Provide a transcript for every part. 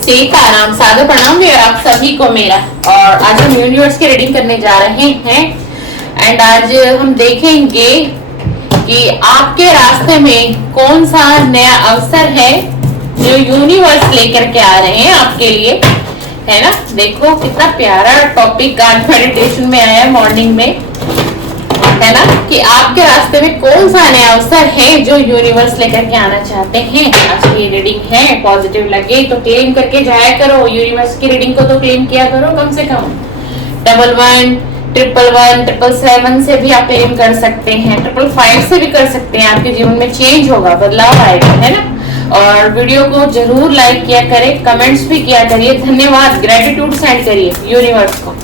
सीताराम, सादर प्रणाम है आप सभी को मेरा। और आज हम यूनिवर्स की रीडिंग करने जा रहे हैं एंड आज हम देखेंगे कि आपके रास्ते में कौन सा नया अवसर है जो यूनिवर्स लेकर के आ रहे हैं आपके लिए, है ना। देखो कितना प्यारा टॉपिक आज मेडिटेशन में आया है मॉर्निंग में, है ना, कि आपके रास्ते में कौन सा नया अवसर है जो यूनिवर्स लेकर के आना चाहते हैं। आज की रीडिंग है, पॉजिटिव लगे तो क्लेम करके जाया करो। यूनिवर्स की रीडिंग को तो क्लेम किया करो कम से कम। 1111 111 777 से भी आप क्लेम कर सकते हैं, 555 से भी कर सकते हैं। आपके जीवन में चेंज होगा, बदलाव आएगा, है ना। और वीडियो को जरूर लाइक किया करें, कमेंट्स भी किया करिए, धन्यवाद ग्रेटिट्यूड सेंड करिए यूनिवर्स को।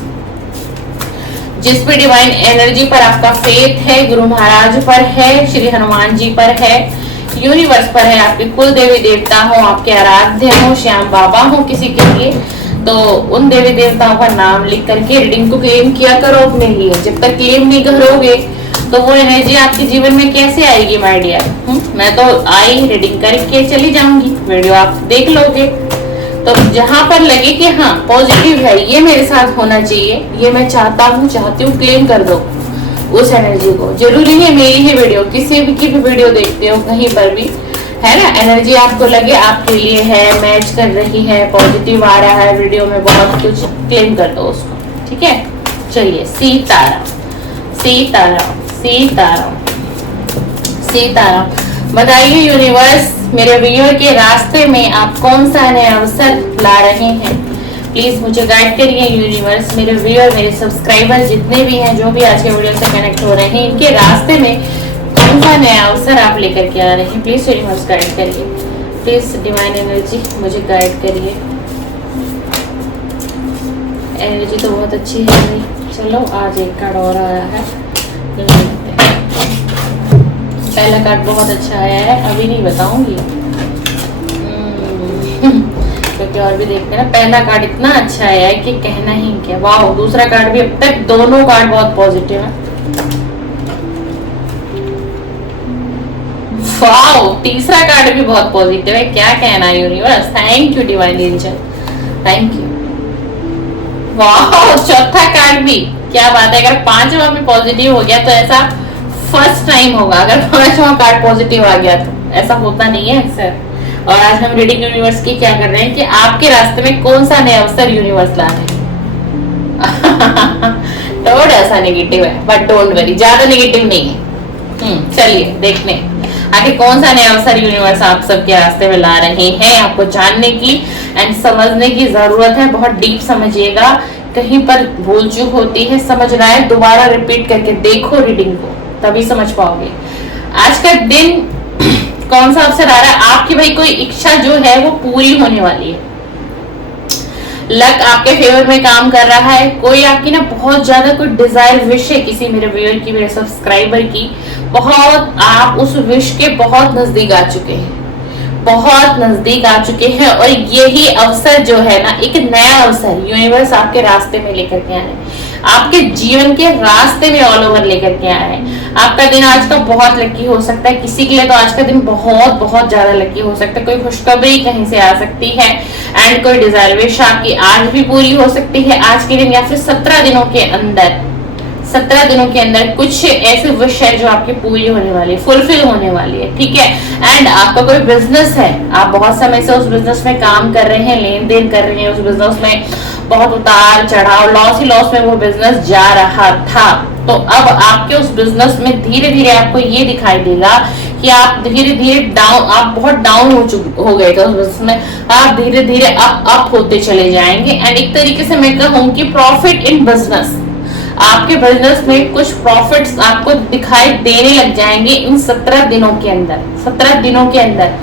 जिस भी डिवाइन एनर्जी पर आपका फेथ है, गुरु महाराज पर है, श्री हनुमान जी पर है, यूनिवर्स पर है, आपके कुल देवी देवता हो, आपके आराध्य हो, श्याम बाबा हो किसी के लिए, तो उन देवी देवताओं का नाम लिख करके रीडिंग को क्लेम किया करो अपने लिए। जब तक क्लेम नहीं करोगे तो वो एनर्जी आपके जीवन में कैसे आएगी माय डियर। मैं तो आई रीडिंग करके चली जाऊंगी, वीडियो आप देख लोगे, तो जहां पर लगे कि हाँ पॉजिटिव है, ये मेरे साथ होना चाहिए, ये मैं चाहता हूँ, चाहती हूँ, क्लेम कर दो उस एनर्जी को। जरूरी है मेरी ही वीडियो, किसी भी की भी वीडियो देखते हो कहीं पर भी, है ना, एनर्जी आपको लगे आपके लिए है, मैच कर रही है, पॉजिटिव आ रहा है वीडियो में, बहुत कुछ क्लेम कर दो उसको, ठीक है। चलिए, सीताराम सीताराम सीताराम सीताराम। बताइए यूनिवर्स, मेरे व्यूअर के रास्ते में आप कौन सा नया अवसर ला रहे हैं। प्लीज मुझे गाइड करिए यूनिवर्स। मेरे व्यूअर, मेरे सब्सक्राइबर जितने भी हैं, जो भी आज के वीडियो से कनेक्ट हो रहे हैं, इनके रास्ते में कौन सा नया अवसर आप लेकर के आ रहे हैं। प्लीज यूनिवर्स गाइड करिए, प्लीज डिवाइन एनर्जी मुझे गाइड करिए। एनर्जी तो बहुत अच्छी है भाई। चलो आज एक कार्ड और आया है, पहला कार्ड बहुत अच्छा आया है, अभी नहीं बताऊंगी क्योंकि और भी देखते हैं ना। पहला कार्ड इतना अच्छा आया है कि कहना ही क्या। वाह, दूसरा कार्ड भी, अब तक दोनों कार्ड बहुत पॉजिटिव है। वाह, तीसरा कार्ड भी बहुत पॉजिटिव है, क्या कहना universe. Thank you divine angel, thank you. वाह, चौथा कार्ड भी, क्या बात है। अगर पांचवा भी पॉजिटिव हो गया तो ऐसा फर्स्ट टाइम होगा। अगर पांचवा कार्ड पॉजिटिव आ गया तो ऐसा होता नहीं है अक्सर। और आज हम रीडिंग यूनिवर्स की क्या कर रहे हैं कि आपके रास्ते में कौन सा नया अवसर यूनिवर्स ला रहे हैं। थोड़ा सा नेगेटिव है बट डोंट वरी, ज्यादा नेगेटिव नहीं है। चलिए देखने आखिर कौन सा नया अवसर यूनिवर्स आप सबके रास्ते में ला रहे हैं। आपको जानने की एंड समझने की जरूरत है, बहुत डीप समझिएगा। कहीं पर भूल चूक होती है, समझ रहा है, दोबारा रिपीट करके देखो रीडिंग को, तभी समझ पाओगे। आज का दिन कौन सा अवसर आ रहा है आपकी, भाई कोई इच्छा जो है वो पूरी होने वाली है। लक आपके फेवर में काम कर रहा है। कोई आपकी ना बहुत ज्यादा कोई डिजायर विश है किसी मेरे व्यूअर की, मेरे सब्सक्राइबर की, बहुत आप उस विश के बहुत नजदीक आ चुके हैं, बहुत नजदीक आ चुके हैं। और यही अवसर जो है ना, एक नया अवसर यूनिवर्स आपके रास्ते में लेकर के आए, आपके जीवन के रास्ते में ऑल ओवर लेकर के आए हैं। आपका दिन आज का बहुत लकी हो सकता है, किसी के लिए तो आज का दिन बहुत बहुत ज्यादा लकी हो सकता है। कोई खुशखबरी कहीं से आ सकती है एंड कोई डिजायर विश आपकी आज भी पूरी हो सकती है आज के दिन, या फिर 17 दिनों के अंदर, 17 दिनों के अंदर कुछ ऐसे विश है जो आपकी पूरी होने वाली है, फुलफिल होने वाली है, ठीक है। एंड आपका कोई बिजनेस है, आप बहुत समय से उस बिजनेस में काम कर रहे हैं, लेन देन कर रहे हैं, उस बिजनेस में बहुत उतार चढ़ाव, लॉस ही लॉस में वो बिजनेस जा रहा था, तो अब आपके उस बिजनेस में धीरे धीरे आपको ये दिखाई देगा कि आप धीरे धीरे डाउन, आप बहुत डाउन हो गए थे उस बिजनेस में, आप धीरे धीरे अप होते चले जाएंगे। एंड एक तरीके से मैं कहूँ कि प्रॉफिट इन बिजनेस, आपके बिजनेस में कुछ प्रॉफिट्स आपको दिखाई देने लग जाएंगे इन 17 दिनों के अंदर। 17 दिनों के अंदर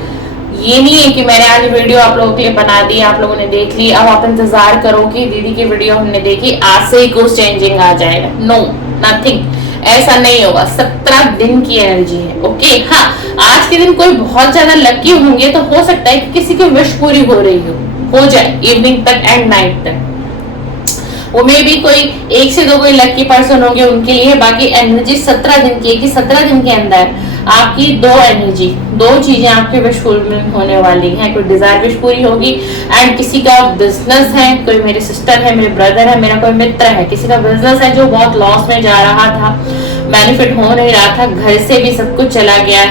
ये नहीं है कि मैंने आज वीडियो आप लोगों के लिए बना दी, आप लोगों ने देख ली, अब आप इंतजार करो कि दीदी की वीडियो हमने देखी आज से ही कुछ चेंजिंग आ जाएगा। नो, नथिंग, ऐसा नहीं होगा। 17 दिन की एनर्जी है, ओके। हाँ, आज के दिन कोई बहुत ज्यादा लकी होंगे तो हो सकता है कि किसी की विश पूरी हो रही हो जाए इवनिंग तक एंड नाइट तक। वो मे भी कोई 1 से 2 कोई लकी पर्सन होंगे उनके लिए, बाकी एनर्जी 17 दिन की है कि 17 दिन के अंदर आपकी दो एनर्जी, दो चीजें आपके विश फुलफिल होने वाली हैं। कोई डिजायर विश पूरी होगी एंड किसी का बिजनेस है, कोई मेरे सिस्टर है, मेरे ब्रदर है, मेरा कोई मित्र है, किसी का बिजनेस है जो बहुत लॉस में जा रहा था, बेनिफिट हो नहीं रहा था, घर से भी सब कुछ चला गया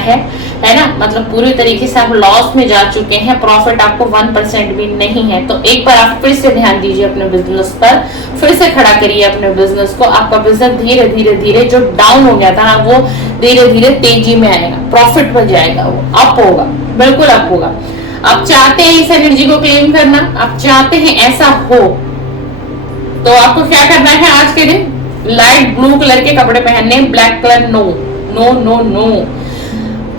है ना, मतलब पूरी तरीके से आप लॉस में जा चुके हैं, प्रॉफिट आपको 1% भी नहीं है। तो एक बार आप फिर से ध्यान दीजिए अपने बिजनेस पर, फिर से खड़ा करिए अपने बिजनेस को। आपका बिजनेस धीरे धीरे धीरे जो डाउन हो गया था ना, वो धीरे धीरे तेजी में आएगा, प्रॉफिट में जाएगा, वो अप होगा, बिल्कुल अप होगा। आप चाहते हैं इस एनर्जी को क्लेम करना, आप चाहते हैं ऐसा हो, तो आपको क्या करना है आज के दिन? लाइट ब्लू कलर के कपड़े पहनने, black colour no no no no,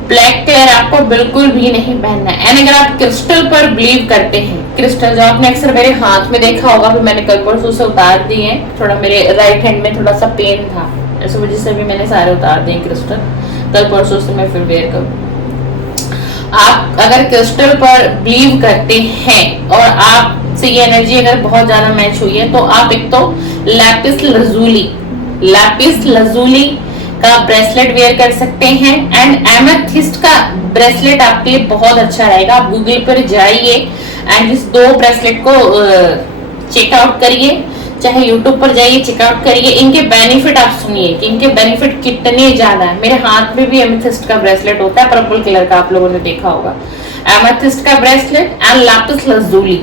black colour आपको बिल्कुल भी नहीं पहनना है। एंड अगर आप क्रिस्टल पर बिलीव करते हैं, क्रिस्टल जो आपने अक्सर मेरे हाथ में देखा होगा, फिर मैंने कल परसों से उतार दिए हैं, थोड़ा मेरे राइट हैंड में थोड़ा सा पेन था, इस वजह से भी मैंने सारे उतार दिए क्रिस्टल, कल परसों से मैं फिर वेयर करूँ। आप अगर क्रिस्टल पर बिलीव करते हैं और आपसे ये एनर्जी अगर बहुत ज्यादा मैच हुई है, तो आप एक तो लैपिस लजूली का ब्रेसलेट वेयर कर सकते हैं। एंड एमेथिस्ट का ब्रेसलेट आपके लिए बहुत अच्छा रहेगा। आप गूगल पर जाइए एंड इस दो ब्रेसलेट को चेकआउट करिए, चाहे यूट्यूब पर जाइए चेकआउट करिए, इनके बेनिफिट आप सुनिए कि इनके बेनिफिट कितने ज्यादा है। मेरे हाथ में भी एमेथिस्ट का ब्रेसलेट होता है, पर्पल कलर का, आप लोगों ने देखा होगा। एमेथिस्ट का ब्रेसलेट एंड लैपिस लजूली,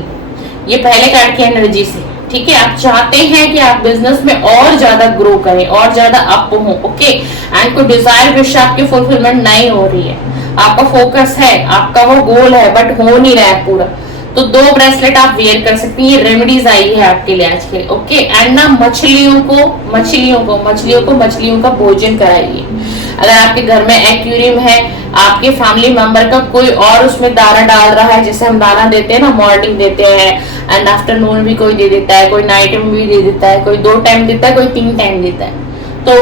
ये पहले कार्ड की एनर्जी से, ठीक है। आप चाहते हैं कि आप बिजनेस में और ज्यादा ग्रो करें, और ज्यादा अप हो, ओके। एंड कोई डिजायर विश आपकी फुलफिलमेंट नहीं हो रही है, आपका फोकस है, आपका वो गोल है, बट हो नहीं रहा है पूरा, तो दो ब्रेसलेट आप वेयर कर सकती हैं। ये रेमेडीज आई है आपके लिए आज के, ओके। एंड ना मछलियों का भोजन कराइए। अगर आपके घर में एक्वेरियम है, आपके फैमिली मेंबर का कोई और उसमें दाना डाल रहा है, जैसे हम दाना देते हैं ना, मॉर्निंग देते हैं एंड आफ्टरनून भी कोई दे देता है, कोई नाइट में भी दे देता है, कोई 2 टाइम देता है, कोई 3 टाइम देता है, तो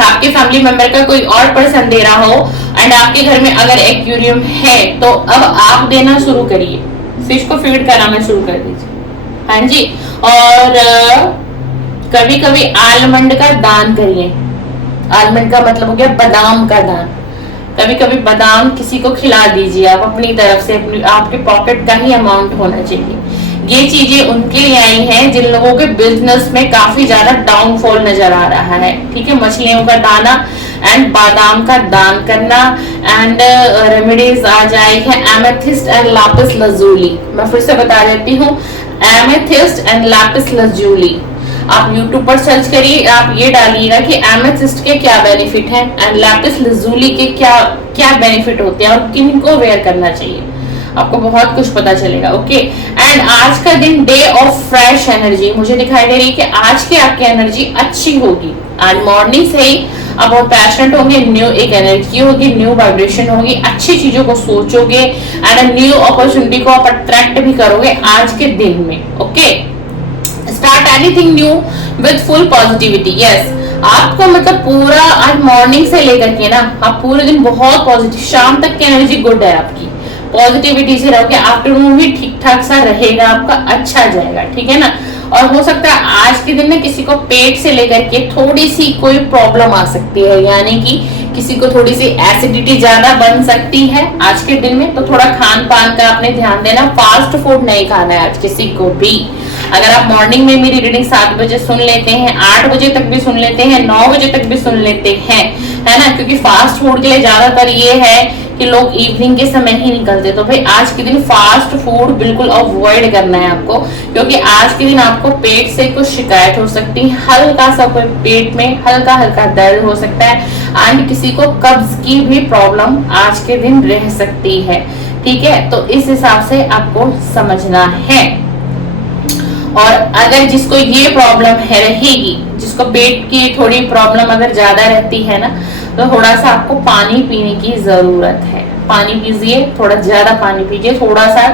आपके फैमिली मेंबर का कोई और पर्सन दे रहा हो एंड आपके घर में अगर एक्वेरियम है, तो अब आप देना शुरू करिए, फिश को फीड कराना शुरू कर दीजिए, हाँ जी। और कभी कभी आलमंड का दान करिए। आलमंड का मतलब हो गया बादाम का दान। कभी कभी बादाम किसी को खिला दीजिए आप अपनी तरफ से, आपके पॉकेट का ही अमाउंट होना चाहिए। ये चीजें उनके लिए आई हैं जिन लोगों के बिजनेस में काफी ज्यादा डाउनफॉल नजर आ रहा है, ठीक है। मछलियों का दाना एंड बादाम का दान करना एंड रेमेडीज आ जाए है एमेथिस्ट एंड लैपिस लजूली। मैं फिर से बता देती हूँ, एमेथिस्ट एंड लैपिस लजूली। आप YouTube पर सर्च करिए, आप ये डालिएगा कि एमेथिस्ट के क्या बेनिफिट हैं एंड लैपिस लजूली के क्या क्या बेनिफिट होते हैं और किन को वेयर करना चाहिए, आपको बहुत कुछ पता चलेगा, ओके। एंड आज का दिन डे ऑफ फ्रेश एनर्जी मुझे दिखाई दे रही है कि आज की आपकी एनर्जी अच्छी होगी। आज मॉर्निंग से ही आप बहुत पैशनेट होंगे, न्यू एक एनर्जी होगी, न्यू वाइब्रेशन होगी, अच्छी चीजों को सोचोगे एंड न्यू अपॉर्चुनिटी को आप अट्रैक्ट भी करोगे आज के दिन में, okay. Start anything new with full positivity, yes. आपको मतलब पूरा आज मॉर्निंग से लेकर के ना, आप पूरे दिन बहुत पॉजिटिव, शाम तक की एनर्जी गुड है आपकी, पॉजिटिविटी से रहोगे। आफ्टरनून भी ठीक ठाक सा रहेगा आपका, अच्छा जाएगा, ठीक है ना। और हो सकता है आज के दिन में किसी को पेट से लेकर के थोड़ी सी कोई प्रॉब्लम आ सकती है, यानी कि किसी को थोड़ी सी एसिडिटी ज्यादा बन सकती है आज के दिन में, तो थोड़ा खान पान का आपने ध्यान देना। फास्ट फूड नहीं खाना है आज किसी को भी। अगर आप मॉर्निंग में मेरी रीडिंग 7 बजे सुन लेते हैं, 8 बजे तक भी सुन लेते हैं, 9 बजे तक भी सुन लेते हैं, है ना, क्योंकि फास्ट फूड के लिए ज्यादातर ये है कि लोग इवनिंग के समय ही निकलते, तो भाई आज के दिन फास्ट फूड बिल्कुल अवॉइड करना है आपको, क्योंकि आज के दिन आपको पेट से कुछ शिकायत हो सकती है, हल्का सा कोई पेट में हल्का हल्का दर्द हो सकता है एंड किसी को कब्ज की भी प्रॉब्लम आज के दिन रह सकती है, ठीक है। तो इस हिसाब से आपको समझना है। और अगर जिसको ये प्रॉब्लम है रहेगी, जिसको पेट की थोड़ी प्रॉब्लम अगर ज्यादा रहती है ना, तो थोड़ा सा आपको पानी पीने की जरूरत है। पानी पीजिए, थोड़ा ज्यादा पानी पीजिए, थोड़ा सा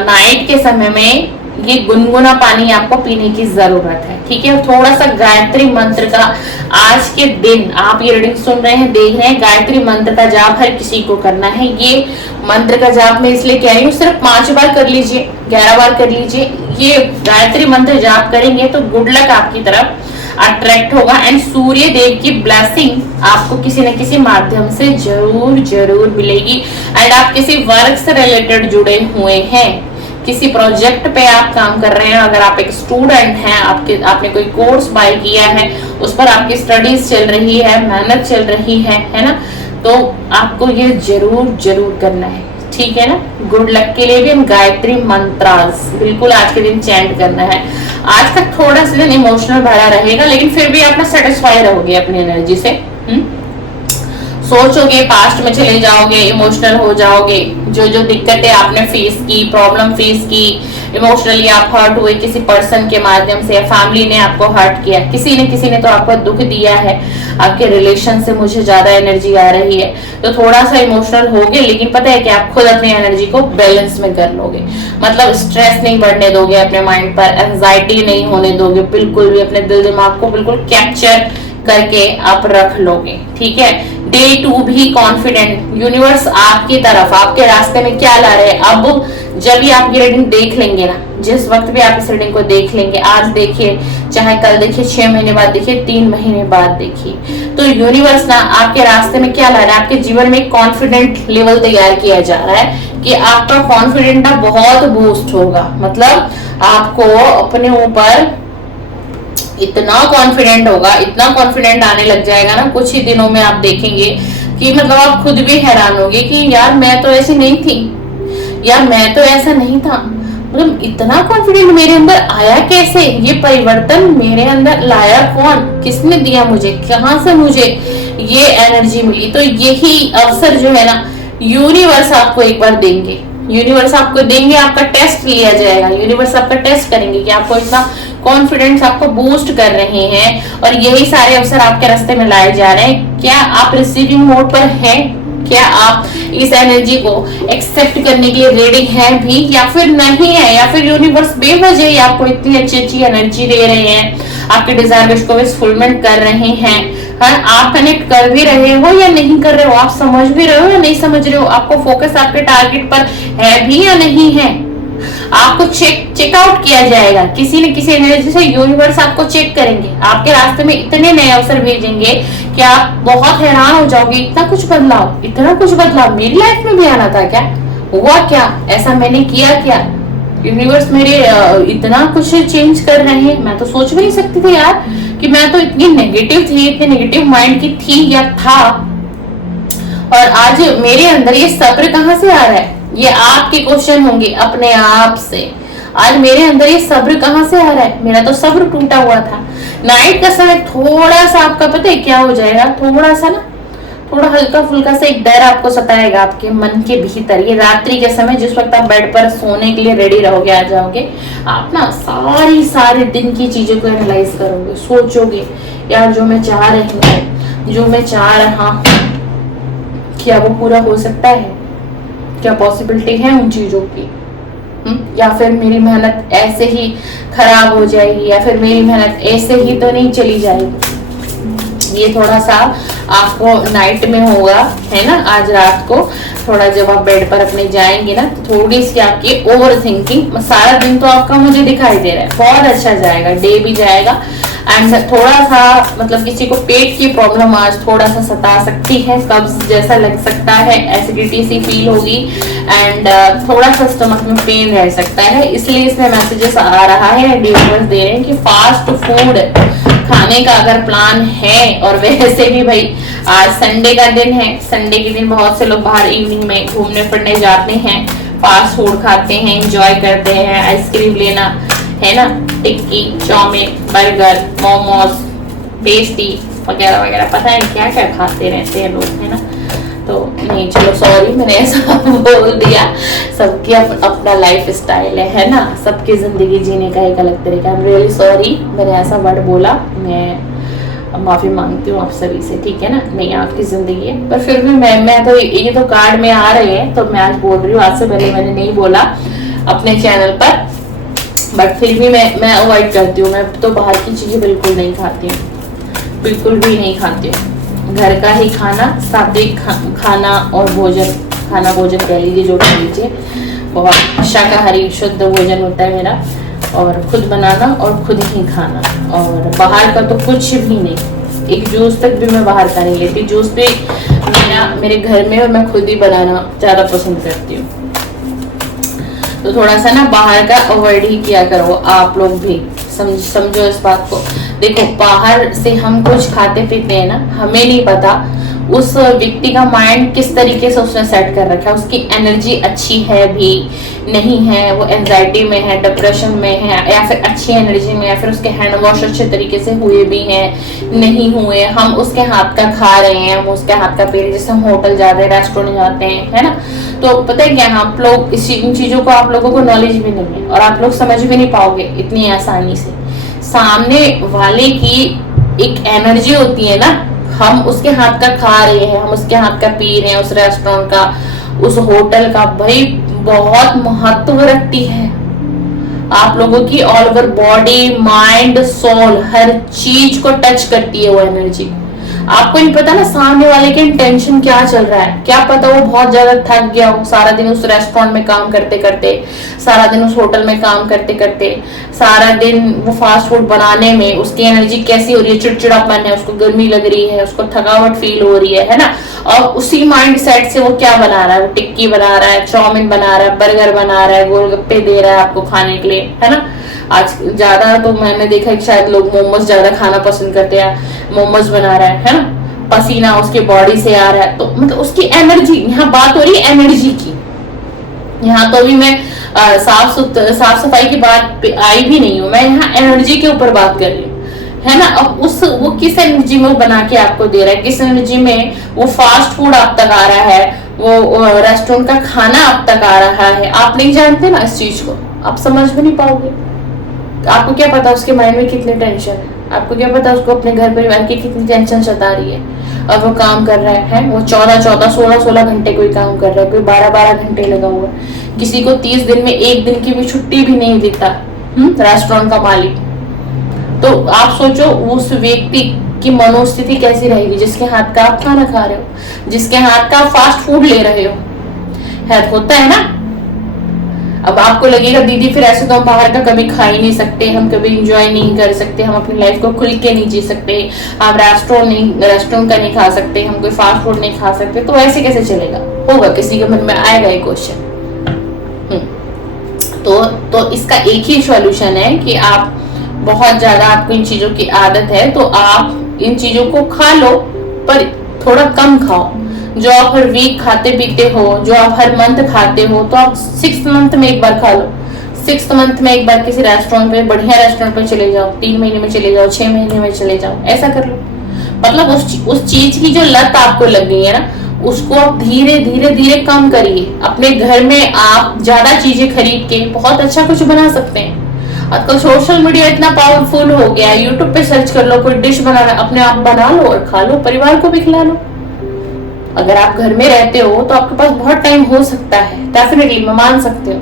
नाइट के समय में ये गुनगुना पानी आपको पीने की जरूरत है, ठीक है। थोड़ा सा गायत्री मंत्र का आज के दिन, आप ये रीडिंग सुन रहे हैं, देख रहे हैं, गायत्री मंत्र का जाप हर किसी को करना है। ये मंत्र का जाप मैं इसलिए कह रही हूँ, सिर्फ 5 बार कर लीजिए, 11 बार कर लीजिए। ये गायत्री मंत्र जाप करेंगे तो गुड लक आपकी तरफ। अट्रैक्ट होगा एंड सूर्य देव की ब्लेसिंग आपको किसी न किसी माध्यम से जरूर जरूर मिलेगी। एंड आप किसी वर्क से रिलेटेड जुड़े हुए हैं, किसी प्रोजेक्ट पे आप काम कर रहे हैं, अगर आप एक स्टूडेंट हैं, आपने कोई कोर्स बाय किया है, उस पर आपकी स्टडीज चल रही है, मेहनत चल रही है ना, तो आपको ये जरूर जरूर करना है, ठीक है ना। गुड लक के लिए भी हम गायत्री मंत्रास बिल्कुल आज के दिन चैंट करना है। आज तक थोड़ा सा दिन इमोशनल भरा रहेगा, लेकिन फिर भी आप ना सेटिस्फाई रहोगे अपनी एनर्जी से। सोचोगे, पास्ट में चले जाओगे, इमोशनल हो जाओगे, जो जो दिक्कतें आपने फेस की, प्रॉब्लम फेस की, इमोशनली आप हर्ट हुए किसी पर्सन के माध्यम से, या फैमिली ने आपको हर्ट किया, किसी ने तो आपको दुख दिया है, आपके रिलेशन से मुझे ज्यादा एनर्जी आ रही है, तो थोड़ा सा इमोशनल होगे, लेकिन पता है कि आप खुद अपनी एनर्जी को बैलेंस में कर लोगे। मतलब स्ट्रेस नहीं बढ़ने दोगे अपने माइंड पर, एंजाइटी नहीं होने दोगे, बिल्कुल भी अपने दिल दिमाग को बिल्कुल कैप्चर करके आप रख लोगे, ठीक है। डे 2 भी कॉन्फिडेंट, यूनिवर्स आपकी तरफ, आपके रास्ते में क्या ला रहे हैं। अब जब भी आप ये रीडिंग देख लेंगे ना, जिस वक्त भी आप इस रीडिंग को देख लेंगे, आज देखिए चाहे कल देखिए, 6 महीने बाद देखिए, 3 महीने बाद देखिए, तो यूनिवर्स ना आपके रास्ते में क्या ला रहा है, आपके जीवन में कॉन्फिडेंट लेवल तैयार किया जा रहा है कि आपका कॉन्फिडेंट ना बहुत बूस्ट होगा। मतलब आपको अपने ऊपर इतना कॉन्फिडेंट होगा, इतना कॉन्फिडेंट आने लग जाएगा ना कुछ ही दिनों में, आप देखेंगे कि मतलब आप खुद भी हैरान होंगे कि यार मैं तो ऐसी नहीं थी, या मैं तो ऐसा नहीं था, मतलब इतना कॉन्फिडेंट मेरे अंदर आया कैसे, ये परिवर्तन मेरे अंदर लाया कौन, किसने दिया मुझे, कहां से मुझे ये एनर्जी मिली। तो यही अवसर जो है ना यूनिवर्स आपको एक बार देंगे, यूनिवर्स आपको देंगे, आपका टेस्ट लिया जाएगा, यूनिवर्स आपका टेस्ट करेंगे कि आपको इतना कॉन्फिडेंस आपको बूस्ट कर रहे हैं, और यही सारे अवसर आपके रास्ते में लाए जा रहे हैं। क्या आप रिसीविंग मोड पर हैं? क्या आप इस एनर्जी को एक्सेप्ट करने के लिए रेडी हैं भी, या फिर नहीं है, या फिर यूनिवर्स बेवजह ही आपको इतनी अच्छी अच्छी एनर्जी दे रहे हैं, आपके डिजायर विश को फुलफिल कर रहे हैं। हाँ, आप कनेक्ट कर भी रहे हो या नहीं कर रहे हो, आप समझ भी रहे हो या नहीं समझ रहे हो, आपको फोकस आपके टारगेट पर है भी या नहीं है, आपको चेकआउट किया जाएगा किसी न किसी एनर्जी से। यूनिवर्स आपको चेक करेंगे, आपके रास्ते में इतने नए अवसर भेजेंगे कि आप बहुत हैरान हो जाओगे, इतना कुछ बदलाव, इतना कुछ बदलाव मेरी लाइफ में भी आना था क्या, हुआ क्या, ऐसा मैंने किया क्या, यूनिवर्स मेरे इतना कुछ चेंज कर रहे हैं। मैं तो सोच भी नहीं सकती थी यार कि मैं तो इतनी नेगेटिव थी, इतने नेगेटिव माइंड की थी या था, और आज मेरे अंदर ये सब्र कहां से आ रहा है। ये आपके क्वेश्चन होंगे अपने आप से, आज मेरे अंदर ये सब्र कहां से आ रहा है, मेरा तो सब्र टूटा हुआ था। नाइट का समय थोड़ा सा आपका पता है क्या हो जाएगा, थोड़ा सा ना, थोड़ा हल्का फुल्का सा एक डर आपको सताएगा आपके मन के भीतर। ये रात्रि के समय जिस वक्त आप बेड पर सोने के लिए रेडी रहोगे, आ जाओगे, आप ना सारे दिन की चीजों को एनालाइज करोगे, सोचोगे यार जो मैं चाह रही हूँ, जो मैं चाह रहा हूँ, क्या वो पूरा हो सकता है, क्या पॉसिबिलिटी है उन चीजों की, या फिर मेरी मेहनत ऐसे ही खराब हो जाएगी, या फिर मेरी मेहनत ऐसे ही तो नहीं चली जाएगी। ये थोड़ा सा आपको नाइट में होगा, है ना, आज रात को थोड़ा जब आप बेड पर अपने जाएंगे ना, तो थोड़ी सी आपकी ओवर थिंकिंग, सारा दिन तो आपका मुझे दिखाई दे रहा है बहुत अच्छा जाएगा, डे भी जाएगा। एंड थोड़ा सा मतलब किसी को पेट की प्रॉब्लम आज थोड़ा सा सता सकती है, कब्ज जैसा लग सकता है, एसिडिटी सी फील होगी, एंड थोड़ा सा स्टमक में पेन रह सकता है, इसलिए इसमें मैसेजेस आ रहा है, यूनिवर्स दे रहे हैं कि फास्ट फूड खाने का अगर प्लान है, और वैसे भी भाई आज संडे का दिन है, संडे के दिन बहुत से लोग बाहर इवनिंग में घूमने फिरने जाते हैं, फास्ट फूड खाते हैं, एंजॉय करते हैं, आइसक्रीम लेना है ना, टिक्की, चाउमीन, बर्गर, मोमोज, पेस्ट्री वगैरह वगैरह, पता है क्या क्या खाते रहते हैं लोग, है ना। तो नहीं, चलो सॉरी मैंने ऐसा बोल दिया, सबकी अपना लाइफ स्टाइल है ना, सबकी जिंदगी जीने का एक अलग तरीका। आई एम रियली सॉरी मैंने ऐसा वर्ड बोला, मैं माफी मांगती हूँ आप सभी से, ठीक है ना। नहीं, आपकी जिंदगी है, पर फिर भी मैं तो ये तो कार्ड में आ रहे हैं तो मैं आज बोल रही हूँ, आज से पहले मैंने नहीं बोला अपने चैनल पर, बट फिर भी मैं अवॉइड करती हूँ। मैं तो बाहर की चीजें बिल्कुल नहीं खाती हूँ, बिल्कुल भी नहीं खाती हूँ। घर का ही खाना, सात्विक खाना और भोजन, खाना भोजन कह लीजिए, जो कह लीजिए, बहुत शाकाहारी शुद्ध भोजन होता है मेरा। और खुद बनाना और खुद ही खाना, और बाहर का तो कुछ भी नहीं। एक जूस तक भी मैं बाहर का नहीं लेती, जूस भी मेरे घर में और मैं खुद ही बनाना ज़्यादा पसंद करती हूँ। तो थोड़ा सा ना बाहर का अवॉइड ही किया करो आप लोग भी, समझो इस बात को। देखो बाहर से हम कुछ खाते पीते हैं ना, हमें नहीं पता उस व्यक्ति का माइंड किस तरीके से उसने सेट कर रखा है, उसकी एनर्जी अच्छी है भी नहीं है, वो एंजाइटी में है, डिप्रेशन में है, या फिर अच्छी एनर्जी में, या फिर उसके हैंड वॉश अच्छे तरीके से हुए भी हैं नहीं हुए, हम उसके हाथ का खा रहे हैं, हम उसके हाथ का पी रहे हैं। जैसे हम होटल जाते हैं, रेस्टोरेंट जाते हैं, है ना, तो पता है क्या, आप लोग इन चीजों को आप लोगों को नॉलेज भी नहीं है और आप लोग समझ भी नहीं पाओगे इतनी आसानी से। सामने वाले की एक एनर्जी होती है ना, हम उसके हाथ का खा रहे हैं, हम उसके हाथ का पी रहे हैं, उस रेस्टोरेंट का, उस होटल का, भाई बहुत महत्व रखती है आप लोगों की all over body, mind, soul, हर चीज को टच करती है वो एनर्जी। आपको नहीं पता ना सामने वाले के टेंशन क्या चल रहा है, क्या पता वो बहुत ज्यादा थक गया हो सारा दिन उस रेस्टोरेंट में काम करते करते, सारा दिन उस होटल में काम करते करते, सारा दिन वो फास्ट फूड बनाने में उसकी एनर्जी कैसी हो रही है, चिड़चिड़ापन है, उसको गर्मी लग रही है, उसको थकावट फील हो रही है ना। और उसी माइंड सेट से वो क्या बना रहा है, वो टिक्की बना रहा है, चाउमीन बना रहा है, बर्गर बना रहा है, गोलगप्पे दे रहा है आपको खाने के लिए, है ना। आज ज्यादा तो मैंने देखा है कि शायद लोग मोमोज ज्यादा खाना पसंद करते हैं, मोमोज बना रहा है ना, पसीना उसके बॉडी से आ रहा है, तो मतलब उसकी एनर्जी, यहाँ बात हो रही है एनर्जी की। यहाँ तो अभी मैं साफ सफाई की बात पे आई भी नहीं हूँ, मैं यहाँ एनर्जी के ऊपर बात कर रही हूँ, है ना। अब वो किस एनर्जी में वो बना के आपको दे रहा है, किस एनर्जी में वो फास्ट फूड आप तक आ रहा है, वो रेस्टोरेंट का खाना आप तक आ रहा है, आप नहीं जानते ना इस चीज को, आप समझ भी नहीं पाओगे। आपको क्या पता उसके माइंड में कितनी टेंशन है, आपको क्या पता उसको अपने घर परिवार की कितनी टेंशन सता रही है, और वो काम कर रहा है, वो 14-14, 16-16 घंटे कोई काम कर रहा है, कोई 12-12 घंटे लगा हुआ है, किसी को 30 दिन में एक दिन की भी छुट्टी भी नहीं देता रेस्टोरेंट का मालिक। तो आप सोचो उस व्यक्ति की मनोस्थिति कैसी रहेगी जिसके हाथ का आप खाना खा रहे हो, जिसके हाथ का आप फास्ट फूड ले रहे हो, है होता है ना। अब आपको लगेगा दीदी फिर ऐसे तो हम बाहर का कभी खा ही नहीं सकते, हम कभी इंजॉय नहीं कर सकते, हम अपनी लाइफ को खुल के नहीं जी सकते, हम रेस्टोरेंट का नहीं खा सकते, हम कोई फास्ट फूड नहीं खा सकते, तो ऐसे कैसे चलेगा, होगा किसी के मन में आएगा ये क्वेश्चन। तो इसका एक ही सॉल्यूशन है कि आप बहुत ज्यादा आपको इन चीजों की आदत है तो आप इन चीजों को खा लो, पर थोड़ा कम खाओ। जो आप हर वीक खाते पीते हो, जो आप हर मंथ खाते हो, तो आप 6th मंथ में एक बार खा लो, 6th मंथ में एक बार किसी रेस्टोरेंट पे, बढ़िया रेस्टोरेंट पे चले जाओ, 3 महीने में चले जाओ, 6 महीने में चले जाओ, ऐसा कर लो। मतलब उस चीज की जो लत आपको लग गई है ना, उसको आप धीरे धीरे धीरे कम करिए। अपने घर में आप ज्यादा चीजें खरीद के बहुत अच्छा कुछ बना सकते हैं। आजकल सोशल मीडिया इतना पावरफुल हो गया है, यूट्यूब पे सर्च कर लो, कोई डिश बनाना अपने आप बना लो और खा लो, परिवार को भी खिला लो। अगर आप घर में रहते हो तो आपके पास बहुत टाइम हो सकता है, डेफिनेटली मैं मान सकते हो,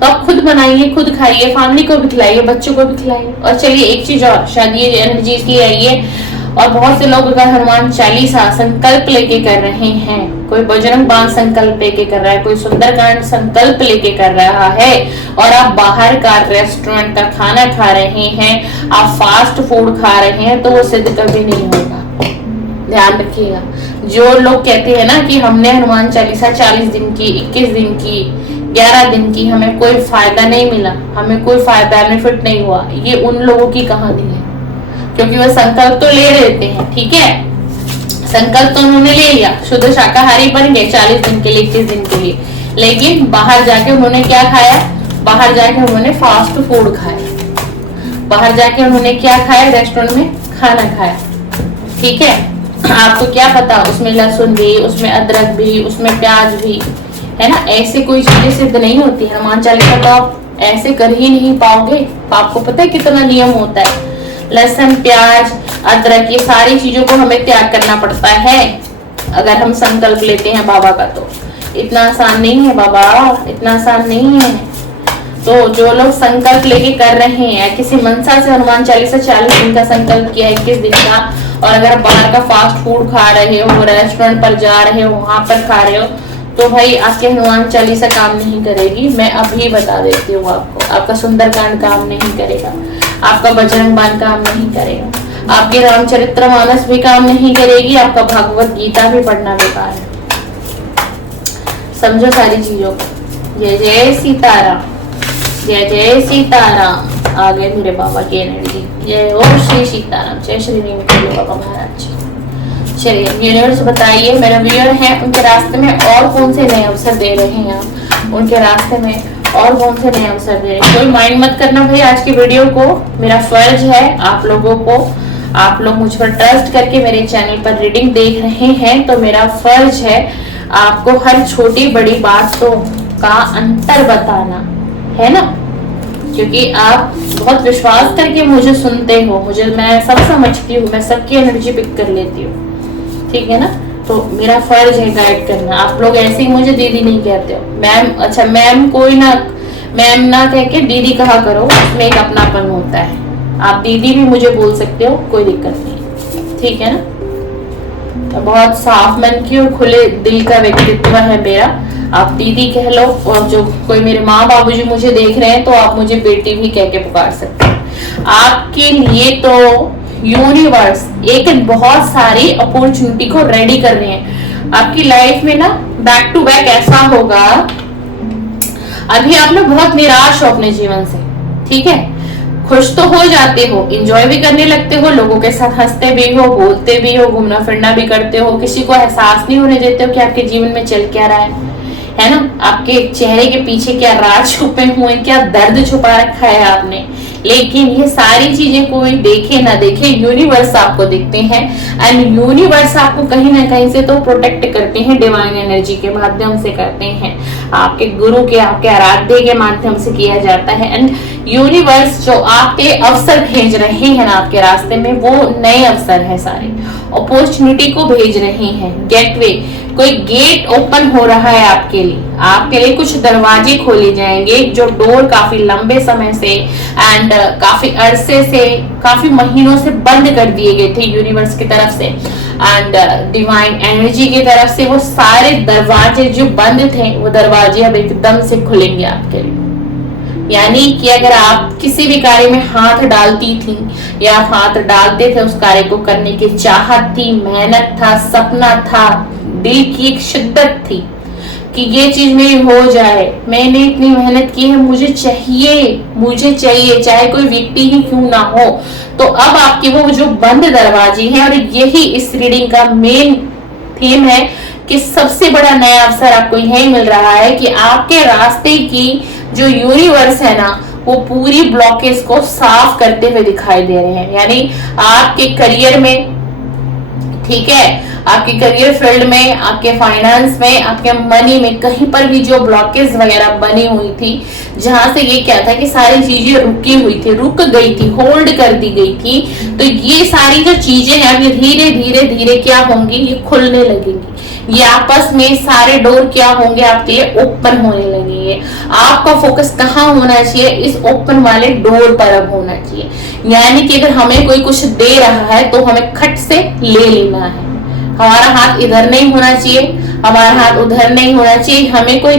तो आप खुद बनाइए, खुद खाइए, फैमिली को भी खिलाइए, बच्चों को भी खिलाइए। और चलिए एक चीज और, शायद ये एनर्जी इसलिए आई है, और बहुत से लोग अगर हनुमान चालीसा संकल्प लेके कर रहे हैं, कोई बजरंग बाण संकल्प लेके कर रहा है, कोई सुंदरकांड संकल्प लेके कर रहा है, और आप बाहर का रेस्टोरेंट का खाना खा रहे हैं, आप फास्ट फूड खा रहे हैं, तो वो सिद्ध कभी नहीं होगा। ध्यान रखिएगा। जो लोग कहते हैं ना कि हमने हनुमान चालीसा 40 दिन की, 21 दिन की, 11 दिन की, हमें कोई फायदा नहीं मिला, हमें कोई फायदा बेनिफिट नहीं हुआ, ये उन लोगों की कहानी है। क्योंकि वह संकल्प तो ले लेते हैं, ठीक है, संकल्प तो उन्होंने ले लिया, शुद्ध शाकाहारी बन गए 40 दिन के लिए, 21 दिन के लिए, लेकिन बाहर जाके उन्होंने क्या खाया, बाहर जाके उन्होंने फास्ट फूड खाया, बाहर जाके उन्होंने क्या खाया, रेस्टोरेंट में खाना खाया, ठीक है। आपको क्या पता उसमें लहसुन भी, उसमें अदरक भी, उसमें प्याज भी, है ना, ऐसे कोई चीजें सिद्ध नहीं होती। हनुमान चालीसा तो आप ऐसे कर ही नहीं पाओगे। आपको पता है कितना नियम होता है, लहसुन, प्याज, अदरक, ये सारी चीजों को हमें त्याग करना पड़ता है अगर हम संकल्प लेते हैं बाबा का। तो इतना आसान नहीं है बाबा, इतना आसान नहीं है। तो जो लोग संकल्प लेके कर रहे हैं, किसी मनसा से हनुमान चालीसा 40 दिन का संकल्प किया, 21 दिन का, और अगर बाहर का फास्ट फूड खा रहे हो, रेस्टोरेंट पर जा रहे हो, वहां पर खा रहे हो, तो भाई आपके हनुमान चालीसा काम नहीं करेगी, मैं अभी बता देती हूँ आपको। आपका सुंदरकांड काम नहीं करेगा, आपका बजरंग बाण काम नहीं करेगा, आपकी रामचरितमानस भी काम नहीं करेगी, आपका भगवत गीता भी पढ़ना बेकार है। समझो सारी चीजों को। जय जय सीताराम, जय जय सीताराम। आ गए मेरे बाबा की एनर्जी। जय ओम श्री सीताराम, जय श्री नीम बाबा महाराज जी। चलिए यूनिवर्स बताइए, मेरा व्यूअर है उनके रास्ते में और कौन से नए अवसर दे रहे हैं आप, उनके रास्ते में और कौन से नए अवसर दे रहे हैं। कोई माइंड मत करना भाई, आज की वीडियो को मेरा फर्ज है आप लोगों को, आप लोग मुझ पर ट्रस्ट करके मेरे चैनल पर रीडिंग देख रहे हैं, तो मेरा फर्ज है आपको हर छोटी बड़ी बातों का अंतर बताना, है ना। क्योंकि आप बहुत विश्वास करके मुझे सुनते हो, मैं सब समझती हूँ, मैं सबकी एनर्जी पिक कर लेती हूँ, ठीक है ना। तो मेरा फर्ज है गाइड करना। आप लोग ऐसे ही मुझे दीदी नहीं कहते हो, मैम। अच्छा मैम कोई ना, मैम ना कह के दीदी कहा करो, उसमें एक अपनापन होता है। आप दीदी भी मुझे बोल सकते हो, कोई दिक्कत नहीं, ठीक है ना। तो बहुत साफ मन की और खुले दिल का व्यक्तित्व है मेरा, आप दीदी कह लो। और जो कोई मेरे माँ बाबूजी मुझे देख रहे हैं तो आप मुझे बेटी भी कह के पुकार सकते हैं। आपके लिए तो यूनिवर्स एक बहुत सारी अपॉर्चुनिटी को रेडी कर रहे हैं आपकी लाइफ में ना। बैक टू बैक ऐसा होगा, अभी आप लोग बहुत निराश हो अपने जीवन से, ठीक है। खुश तो हो जाते हो, एंजॉय भी करने लगते हो, लोगों के साथ हंसते भी हो, बोलते भी हो, घूमना फिरना भी करते हो, किसी को एहसास नहीं होने देते हो कि आपके जीवन में चल क्या रहा है ना। आपके चेहरे के पीछे क्या राज छुपे हुए, क्या दर्द छुपा रखा है आपने। लेकिन ये सारी चीजें कोई देखे ना देखे, यूनिवर्स आपको दिखते हैं, एंड यूनिवर्स आपको कहीं ना कहीं से तो प्रोटेक्ट करते हैं, डिवाइन एनर्जी के माध्यम से करते हैं, आपके गुरु के, आपके आराध्य के माध्यम से किया जाता है। एंड यूनिवर्स जो आपके अवसर भेज रहे हैं ना आपके रास्ते में, वो नए अवसर है, सारे अपॉर्चुनिटी को भेज रहे हैं। गेटवे, कोई गेट ओपन हो रहा है आपके लिए कुछ दरवाजे खोले जाएंगे जो डोर काफी लंबे समय से एंड काफी अरसे से, काफी महीनों से बंद कर दिए गए थे यूनिवर्स की तरफ से एंड डिवाइन एनर्जी की तरफ से। वो सारे दरवाजे जो बंद थे, वो दरवाजे अब एकदम से खुलेंगे आपके लिए। यानी कि अगर आप किसी भी कार्य में हाथ डालती थी या हाथ डालते थे, उस कार्य को करने की चाहत थी, मेहनत था, सपना था, दिल की एक शिद्दत थी कि ये चीज मेरी हो जाए, मैंने इतनी मेहनत की है, मुझे चाहिए, चाहे कोई व्यक्ति ही क्यों ना हो। तो अब आपके वो जो बंद दरवाजे हैं, और यही इस रीडिंग का मेन थीम है कि सबसे बड़ा नया अवसर आपको यही मिल रहा है कि आपके रास्ते की जो यूनिवर्स है ना, वो पूरी ब्लॉकेज को साफ करते हुए दिखाई दे रहे हैं। यानी आपके करियर में, ठीक है, आपके करियर फील्ड में, आपके फाइनेंस में, आपके मनी में, कहीं पर भी जो ब्लॉकेज वगैरह बनी हुई थी, जहां से ये क्या था कि सारी चीजें रुकी हुई थी, रुक गई थी, होल्ड कर दी गई थी, तो ये सारी जो चीजें हैं अभी धीरे धीरे धीरे क्या होंगी, ये खुलने लगेंगी। ये आपस में सारे डोर क्या होंगे आपके लिए, ओपन होने लगेंगे। आपका फोकस कहाँ होना चाहिए, इस ओपन वाले डोर पर अब होना चाहिए। यानी कि अगर हमें कोई कुछ दे रहा है तो हमें खट से ले लेना है। हमारा हाथ इधर नहीं होना चाहिए, हमारा हाथ उधर नहीं होना चाहिए। हमें कोई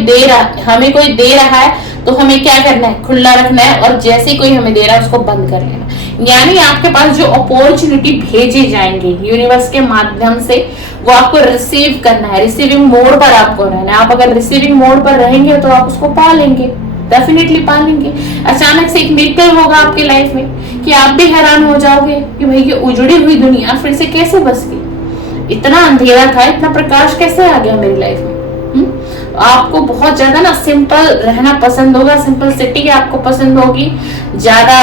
दे रहा है तो हमें क्या करना है, खुला रखना है, और जैसे कोई हमें दे रहा है उसको बंद कर लेना। यानी आपके पास जो अपॉर्चुनिटी भेजे जाएंगे यूनिवर्स के माध्यम से, वो आपको रिसीव करना है। रिसीविंग मोड पर आपको रहना है। आप अगर रिसीविंग मोड पर रहेंगे तो आप उसको पा लेंगे, डेफिनेटली पा लेंगे। अचानक से एक मिरेकल होगा आपकी लाइफ में कि आप भी हैरान हो जाओगे कि भाई ये उजड़ी हुई दुनिया फिर से कैसे बस गई, इतना अंधेरा था, इतना प्रकाश कैसे आ गया मेरी लाइफ में। आपको बहुत ज्यादा ना सिंपल रहना पसंद होगा, सिंपल सिटी आपको पसंद होगी, ज्यादा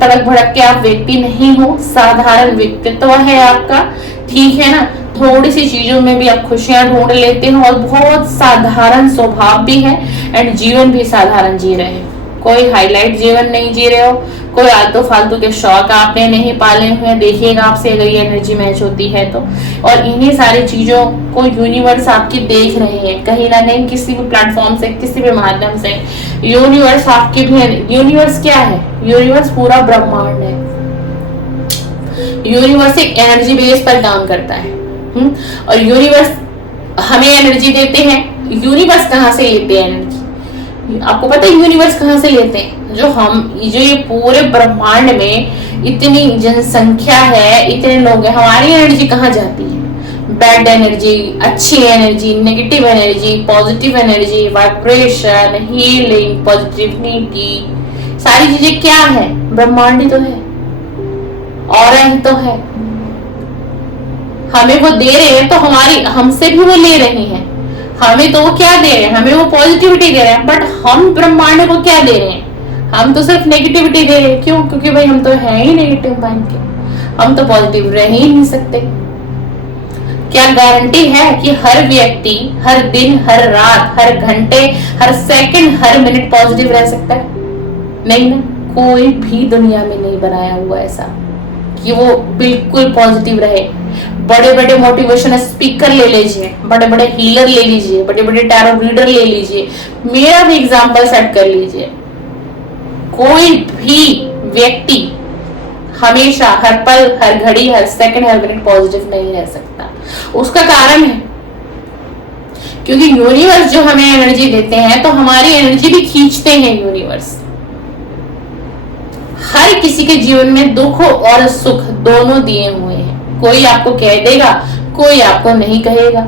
तड़क भड़क के आप व्यक्ति नहीं हो, साधारण व्यक्तित्व है आपका, ठीक है ना। थोड़ी सी चीजों में भी आप खुशियां ढूंढ लेते हो, और बहुत साधारण स्वभाव भी है एंड जीवन भी साधारण जी रहे हैं। कोई हाईलाइट जीवन नहीं जी रहे हो, कोई आलतू फालतू के शौक आपने नहीं पाले हुए। देखिएगा आपसे अगर ये एनर्जी मैच होती है तो, और इन्हीं सारी चीजों को यूनिवर्स आपकी देख रहे हैं कहीं ना कहीं, किसी भी प्लेटफॉर्म से, किसी भी माध्यम से। यूनिवर्स आपकी भी, यूनिवर्स क्या है, यूनिवर्स पूरा ब्रह्मांड है। यूनिवर्स एक एनर्जी बेस पर काम करता है, और यूनिवर्स हमें एनर्जी देते हैं, यूनिवर्स कहाँ से लेते हैं एनर्जी? आपको पता है यूनिवर्स कहाँ से लेते हैं? जो ये पूरे ब्रह्मांड में इतनी जनसंख्या है, इतने लोग हैं, हमारी एनर्जी कहाँ जाती है? बैड एनर्जी, अच्छी energy, negative energy, positive energy, vibration, healing, positivity, सारी चीजें क्या है? ब्रह्मांड ही तो है, और ही तो है। हमें वो दे रहे हैं तो हमारी हमसे भी वो ले रही हैं। हमें तो वो क्या दे रहे हैं? हमें वो पॉजिटिविटी दे रहे हैं, बट हम ब्रह्मांड को क्या दे रहे हैं? हम तो सिर्फ नेगेटिविटी दे रहे हैं। क्यों? क्योंकि भाई हम तो हैं ही नेगेटिव माइंड के, हम तो पॉजिटिव रह ही नहीं सकते। क्या गारंटी है कि हर व्यक्ति हर दिन, हर रात, हर घंटे, हर सेकंड, हर मिनट पॉजिटिव रह सकता है? नहीं ना, कोई भी दुनिया में नहीं बनाया हुआ ऐसा कि वो बिल्कुल पॉजिटिव रहे। बड़े बड़े मोटिवेशनल स्पीकर ले लीजिए, बड़े बड़े हीलर ले लीजिए, बड़े बड़े टैरो रीडर ले लीजिए, मेरा भी एग्जांपल सेट कर लीजिए, कोई भी व्यक्ति हमेशा, हर पल, हर घड़ी, हर सेकंड, हर मिनट पॉजिटिव नहीं रह सकता। उसका कारण है क्योंकि यूनिवर्स जो हमें एनर्जी देते हैं तो हमारी एनर्जी भी खींचते हैं यूनिवर्स। हर किसी के जीवन में दुख और सुख दोनों दिए हुए हैं। कोई आपको कह देगा, कोई आपको नहीं कहेगा।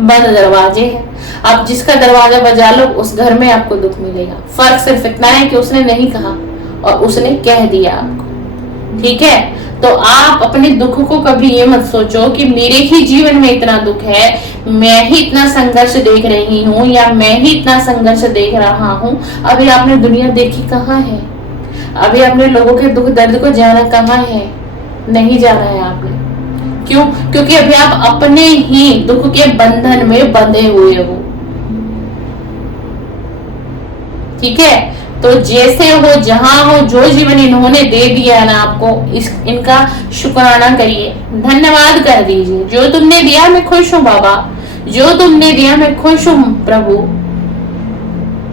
बंद दरवाजे हैं, आप जिसका दरवाजा बजा लो उस घर में आपको दुख मिलेगा। फर्क सिर्फ इतना है कि उसने नहीं कहा और उसने कह दिया आपको। ठीक है, तो आप अपने दुख को कभी ये मत सोचो कि मेरे ही जीवन में इतना दुख है, मैं ही इतना संघर्ष देख रही हूँ या मैं ही इतना संघर्ष देख रहा हूँ। अभी आपने दुनिया देखी कहाँ है? अभी आपने लोगों के दुख दर्द को जाना कहाँ है? नहीं जाना है आपने। क्यों? क्योंकि अभी आप अपने ही दुख के बंधन में बंधे हुए हो। ठीक है, तो जैसे हो, जहां हो, जो जीवन इन्होंने दे दिया है ना आपको, इनका शुक्राना करिए, धन्यवाद कर दीजिए। जो तुमने दिया मैं खुश हूँ बाबा, जो तुमने दिया मैं खुश हूँ प्रभु,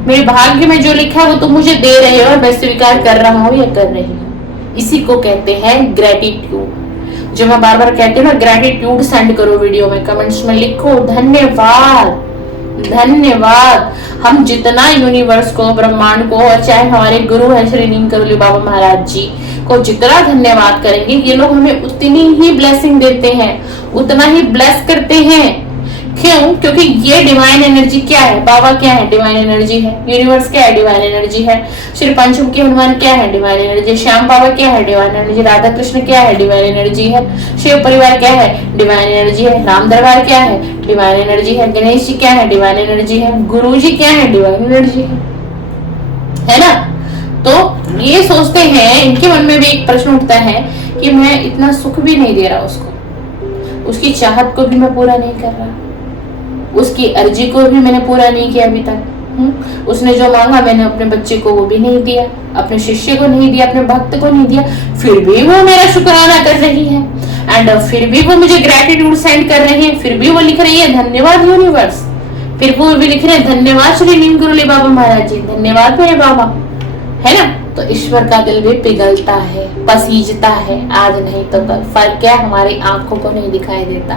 मेरे भाग्य में जो लिखा है वो तुम मुझे दे रहे हो और मैं स्वीकार कर रहा हूँ या कर रही हूँ। इसी को कहते हैं ग्रेटिट्यूड। जो मैं बार बार कहती हूँ ना, ग्रेटिट्यूड सेंड करो वीडियो में, कमेंट्स में लिखो धन्यवाद, धन्यवाद। हम जितना यूनिवर्स को, ब्रह्मांड को, और चाहे हमारे गुरु है श्री नीम करोली बाबा महाराज जी को जितना धन्यवाद करेंगे, ये लोग हमें उतनी ही ब्लेसिंग देते हैं, उतना ही ब्लेस करते हैं। क्यों? क्योंकि ये डिवाइन एनर्जी क्या है? बाबा क्या है? डिवाइन एनर्जी है। यूनिवर्स क्या है? डिवाइन एनर्जी है। श्री पंचमुखी हनुमान क्या है? Divine energy. श्याम बाबा क्या है? Divine energy. राधा कृष्ण क्या है? डिवाइन एनर्जी है। शिव परिवार क्या है? डिवाइन एनर्जी है। राम दरबार क्या है? डिवाइन एनर्जी है। गणेश जी क्या है? डिवाइन एनर्जी है। गुरु जी क्या है? डिवाइन एनर्जी है ना? तो ये सोचते हैं, इनके मन में भी एक प्रश्न उठता है कि मैं इतना सुख भी नहीं दे रहा उसको, उसकी चाहत को भी मैं पूरा नहीं कर रहा, उसकी अर्जी को भी मैंने पूरा नहीं किया अभी तक। उसने जो मांगा मैंने अपने बच्चे को वो भी नहीं दिया, अपने शिष्य को नहीं दिया, अपने भक्त को नहीं दिया, फिर भी वो मेरा शुक्राना कर रही है एंड फिर भी वो मुझे ग्रेटिट्यूड सेंड कर रही है, फिर भी वो लिख रही है धन्यवाद यूनिवर्स, फिर वो भी लिख रहे हैं धन्यवाद श्री नीम करोली बाबा महाराज जी, धन्यवाद मेरे बाबा, है ना? तो ईश्वर का दिल भी पिघलता है, पसीजता है, आज नहीं तो कल। फर्क क्या? हमारी आंखों को नहीं दिखाई देता।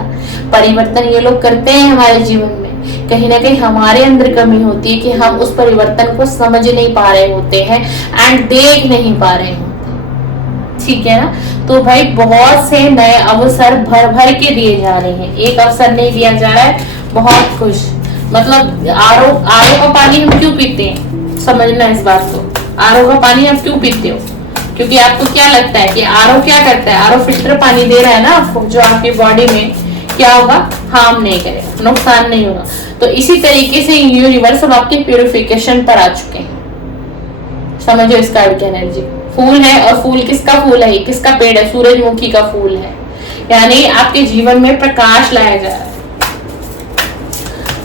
परिवर्तन ये लोग करते हैं हमारे जीवन में। कहीं ना कहीं हमारे अंदर कमी होती है कि हम उस परिवर्तन को समझ नहीं पा रहे होते हैं एंड देख नहीं पा रहे होते। ठीक है ना? तो भाई बहुत से नए अवसर भर भर के दिए जा रहे हैं, एक अवसर नहीं दिया जा रहा है। बहुत खुश, मतलब आरओ का पानी हम क्यों पीते हैं? समझना इस बात को। आरओ का पानी आप क्यों पीते हो? क्योंकि आपको क्या लगता है कि आरओ क्या करता है? आरओ फिल्टर पानी दे रहा है ना आपको, जो आपकी बॉडी में क्या होगा? हार्म नहीं करेगा, नुकसान नहीं होगा। तो इसी तरीके से यूनिवर्स अब आपके प्यूरिफिकेशन पर आ चुके हैं। समझो इस कार्ड की एनर्जी। फूल है, और फूल किसका फूल है? किसका पेड़ है? सूरजमुखी का फूल है। यानी आपके जीवन में प्रकाश लाया जा रहा है।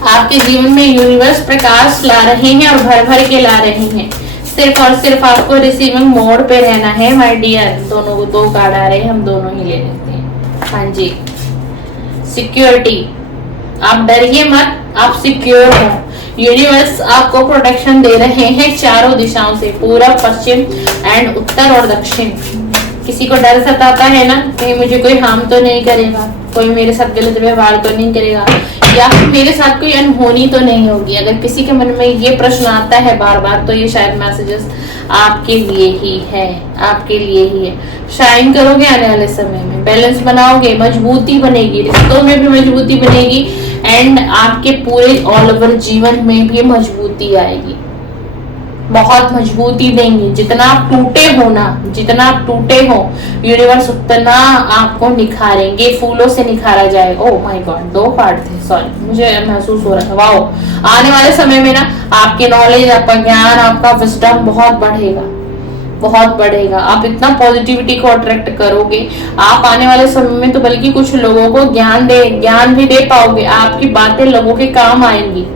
आपके जीवन में यूनिवर्स प्रकाश ला रहे हैं और भर भर के ला रहे हैं। सिर्फ और सिर्फ आपको रिसीविंग मोड पे रहना है माय डियर। दोनों को दो कार्ड आ रहे हैं, हम दोनों ही ले लेते हैं। हाँ जी, सिक्योरिटी। आप डरिए मत, आप सिक्योर हो। यूनिवर्स आपको प्रोटेक्शन दे रहे हैं चारों दिशाओं से, पूरब, पश्चिम एंड उत्तर और दक्षिण। किसी को डर सताता है ना, कहीं मुझे कोई हार्म तो नहीं करेगा, कोई मेरे साथ गलत व्यवहार तो नहीं करेगा, या फिर मेरे साथ कोई अनहोनी तो नहीं होगी। अगर किसी के मन में ये प्रश्न आता है बार बार, तो ये शायद मैसेजेस आपके लिए ही है, आपके लिए ही है। शाइन करोगे आने वाले समय में, बैलेंस बनाओगे, मजबूती बनेगी, रिश्तों में भी मजबूती बनेगी, एंड आपके पूरे ऑल ओवर जीवन में भी मजबूती आएगी। बहुत मजबूती देंगी। जितना आप टूटे हो ना, जितना आप टूटे हो, यूनिवर्स उतना आपको निखारेंगे, फूलों से निखारा जाएगा। ओह माय गॉड, 2 कार्ड थे, सॉरी, मुझे महसूस हो रहा था। वाओ, आने वाले समय में ना आपकी नॉलेज, आपका ज्ञान, आपका विजडम बहुत बढ़ेगा, बहुत बढ़ेगा। आप इतना पॉजिटिविटी को अट्रैक्ट करोगे। आप आने वाले समय में तो बल्कि कुछ लोगों को ज्ञान भी दे पाओगे। आपकी बातें लोगों के काम आएंगी।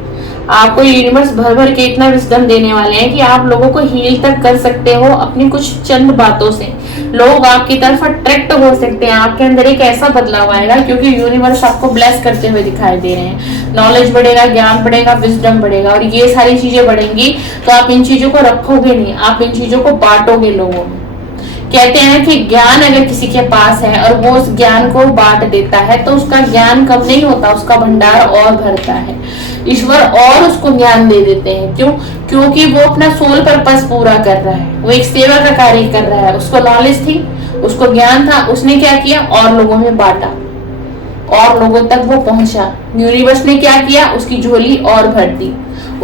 आपको यूनिवर्स भर भर के इतना विजडम देने वाले हैं कि आप लोगों को हील तक कर सकते हो अपनी कुछ चंद बातों से। लोग आपकी तरफ अट्रैक्ट हो सकते हैं। आपके अंदर एक ऐसा बदलाव आएगा क्योंकि यूनिवर्स आपको ब्लेस करते हुए दिखाई दे रहे हैं। नॉलेज बढ़ेगा, ज्ञान बढ़ेगा, विजडम बढ़ेगा, और ये सारी चीजें बढ़ेंगी तो आप इन चीजों को रखोगे नहीं, आप इन चीजों को बांटोगे लोगों में। कहते हैं कि ज्ञान अगर किसी के पास है और वो उस ज्ञान को बांट देता है तो उसका ज्ञान कम नहीं होता, उसका भंडार और भरता है। ईश्वर और उसको ज्ञान दे देते हैं। क्यों? क्योंकि वो अपना सोल पर्पस पूरा कर रहा है, वो एक सेवा का कार्य कर रहा है। उसको नॉलेज थी, उसको ज्ञान था, उसने क्या किया, और लोगों में बांटा, और लोगों तक वो पहुंचा। यूनिवर्स ने क्या किया, उसकी झोली और भर दी,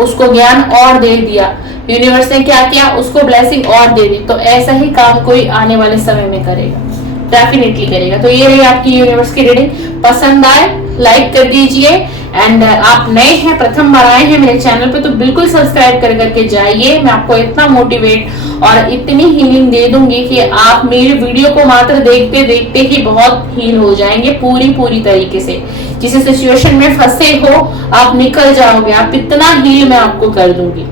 उसको ज्ञान और दे दिया। यूनिवर्स ने क्या किया, उसको ब्लेसिंग और दे दी। तो ऐसा ही काम कोई आने वाले समय में करेगा, डेफिनेटली करेगा। तो ये रही आपकी यूनिवर्स की रीडिंग। पसंद आए लाइक कर दीजिए, एंड आप नए हैं, प्रथम बार आए हैं मेरे चैनल पे, तो बिल्कुल सब्सक्राइब कर करके जाइए। मैं आपको इतना मोटिवेट और इतनी हीलिंग दे दूंगी कि आप मेरे वीडियो को मात्र देखते देखते ही बहुत हील हो जाएंगे, पूरी तरीके से। जिस सिचुएशन में फंसे हो आप निकल जाओगे, आप इतना हील मैं आपको कर दूंगी,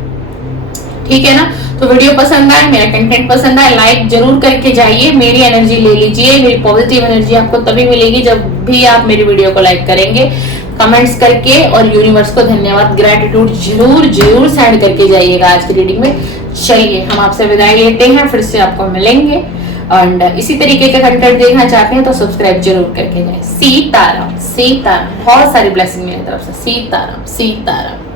ठीक है ना। तो वीडियो पसंद आए, मेरा कंटेंट पसंद आए, लाइक जरूर करके जाइए, मेरी एनर्जी ले लीजिए। मेरी पॉजिटिव एनर्जी आपको तभी मिलेगी जब भी आप मेरी वीडियो को लाइक करेंगे, कमेंट्स करके, और यूनिवर्स को धन्यवाद, ग्रेटिट्यूड जरूर सेंड करके जाइएगा आज की रीडिंग में। चलिए हम आपसे विदाई लेते हैं, फिर से आपको मिलेंगे, एंड इसी तरीके का कंटेंट देखना चाहते हैं तो सब्सक्राइब जरूर करके जाए। सीताराम, सीताराम, बहुत सारी ब्लेसिंग मेरी तरफ से। सीताराम, सीताराम।